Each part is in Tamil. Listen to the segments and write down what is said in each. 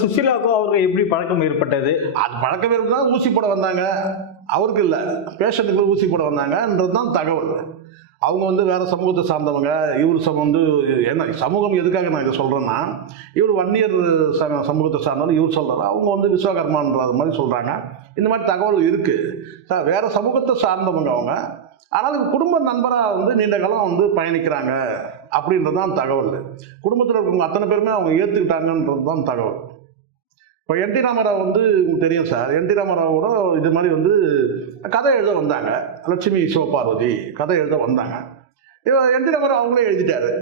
சுசீலாவுக்கும் அவருக்கு எப்படி பழக்கம் ஏற்பட்டது? அது பழக்கம் இருந்தால் ஊசி போட வந்தாங்க, அவருக்கு இல்லை, பேஷண்ட்டுக்கு ஊசி போட வந்தாங்கன்றது தான் தகவல். அவங்க வந்து வேறு சமூகத்தை சார்ந்தவங்க, இவர் வந்து என்ன சமூகம் எதுக்காக நான் இதை சொல்கிறேன்னா, இவர் வன்னியர் சமூகத்தை சார்ந்தவங்க, இவர் சொல்கிறார், அவங்க வந்து விஸ்வகர்மான்றது மாதிரி சொல்கிறாங்க. இந்த மாதிரி தகவல் இருக்குது சார். வேறு சமூகத்தை சார்ந்தவங்க அவங்க, ஆனால் குடும்ப நண்பராக வந்து நீண்ட காலம் வந்து பயணிக்கிறாங்க அப்படின்றது தான் தகவல். குடும்பத்தில் இருக்கிறவங்க அத்தனை பேருமே அவங்க ஏற்றுக்கிட்டாங்கன்றது தான் தகவல். இப்போ என் டி ராமராவ் வந்து உங்களுக்கு தெரியும் சார், என் டி ராமராவோட இது மாதிரி வந்து கதை எழுத வந்தாங்க. லட்சுமி சிவபார்வதி கதை எழுத வந்தாங்க. என் டி ராமராவ் அவங்களே எழுதிட்டாரு.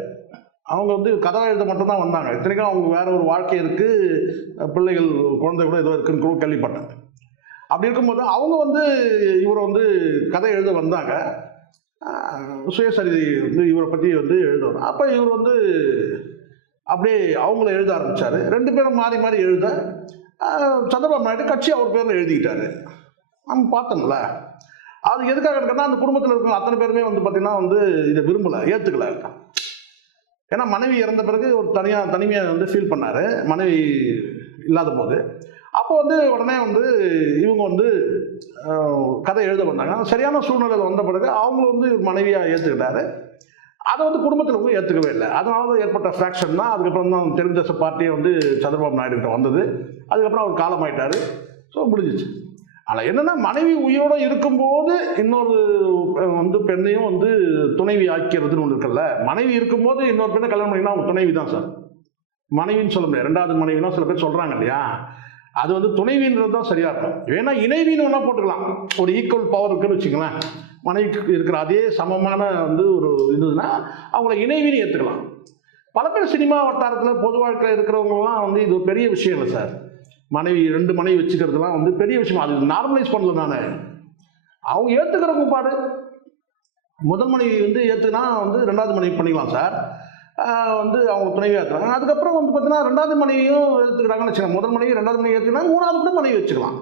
அவங்க வந்து கதை எழுத மட்டும்தான் வந்தாங்க. இத்தனைக்கும் அவங்க வேற ஒரு வாழ்க்கை இருக்குது, பிள்ளைகள் குழந்தை கூட ஏதோ இருக்குன்னு கூட கேள்விப்பட்டேன். அப்படி இருக்கும்போது அவங்க வந்து இவரை வந்து கதை எழுத வந்தாங்க. சுயசரிதை வந்து இவரை பற்றி வந்து எழுதுவார். அப்போ இவர் வந்து அப்படியே அவங்கள எழுத ஆரம்பித்தார். ரெண்டு பேரும் மாறி மாறி எழுத சந்திரபாபு நாயுடு கட்சி அவர் பேரில் எழுதிக்கிட்டாரு. நம்ம பார்த்தோம்ல. அது எதுக்காக இருக்குன்னா, அந்த குடும்பத்தில் இருக்கிற அத்தனை பேருமே வந்து பார்த்திங்கன்னா வந்து இதை விரும்பலை, ஏற்றுக்கலை. ஏன்னா மனைவி இறந்த பிறகு ஒரு தனிமையாக வந்து ஃபீல் பண்ணார், மனைவி இல்லாத போது. அப்போ வந்து உடனே வந்து இவங்க வந்து கதை எழுத வந்தாங்க. சரியான சூழ்நிலையில் வந்த பிறகு அவங்கள வந்து மனைவியாக ஏற்றுக்கிட்டாரு. அதை வந்து குடும்பத்தில் கூட ஏற்றுக்கவே இல்லை. அதனால ஏற்பட்ட ஃப்ராக்ஷன் தான். அதுக்கப்புறம் தான் தெலுங்கு தேச பார்ட்டியை வந்து சந்திரபாபு நாயுடு கிட்ட வந்தது. அதுக்கப்புறம் அவர் காலமாயிட்டார். ஸோ முடிஞ்சிச்சு. ஆனால் என்னென்னா, மனைவி உயிரோடு இருக்கும்போது இன்னொரு வந்து பெண்ணையும் வந்து துணைவி ஆக்கிறதுன்னு ஒன்று இருக்குல்ல. மனைவி இருக்கும்போது இன்னொரு பெண்ணை கல்யாணம் பண்ணிங்கன்னா அவங்க துணைவி தான் சார். மனைவின்னு சொல்ல முடியாது. ரெண்டாவது மனைவினா சில பேர் சொல்கிறாங்க இல்லையா, அது வந்து துணைவின்றது தான் சரியாக இருக்கும். ஏன்னா இணைவின்னு ஒன்றா போட்டுக்கலாம். ஒரு ஈக்குவல் பவர் இருக்குன்னு வச்சுக்கலாம். மனைவிக்கு இருக்கிற அதே சமமான வந்து ஒரு இதுனா அவங்கள இணைவின்னு ஏற்றுக்கலாம். பல பேர் சினிமா வட்டாரத்தில் பொது வாழ்க்கையில் இருக்கிறவங்கலாம் வந்து இது ஒரு பெரிய விஷயம் இல்லை சார். மனைவி 2 மனைவி வச்சுக்கிறதுலாம் வந்து பெரிய விஷயம். அது நார்மலைஸ் பண்ணல. நான் அவங்க ஏற்றுக்கிறவங்க பாரு, முதல் மனைவி வந்து ஏற்றுனா வந்து 2வது மனைவி பண்ணிக்கலாம் சார். வந்து அவங்க துணைவியாக ஏற்றுறாங்க. அதுக்கப்புறம் வந்து பார்த்தீங்கன்னா 2வது மனைவியும் ஏற்றுக்கிறாங்கன்னு வச்சுக்கலாம். முதல் மனைவி 2வது மனைவி ஏற்றுக்கலாம், 3வது கூட மனைவி வச்சுக்கலாம்.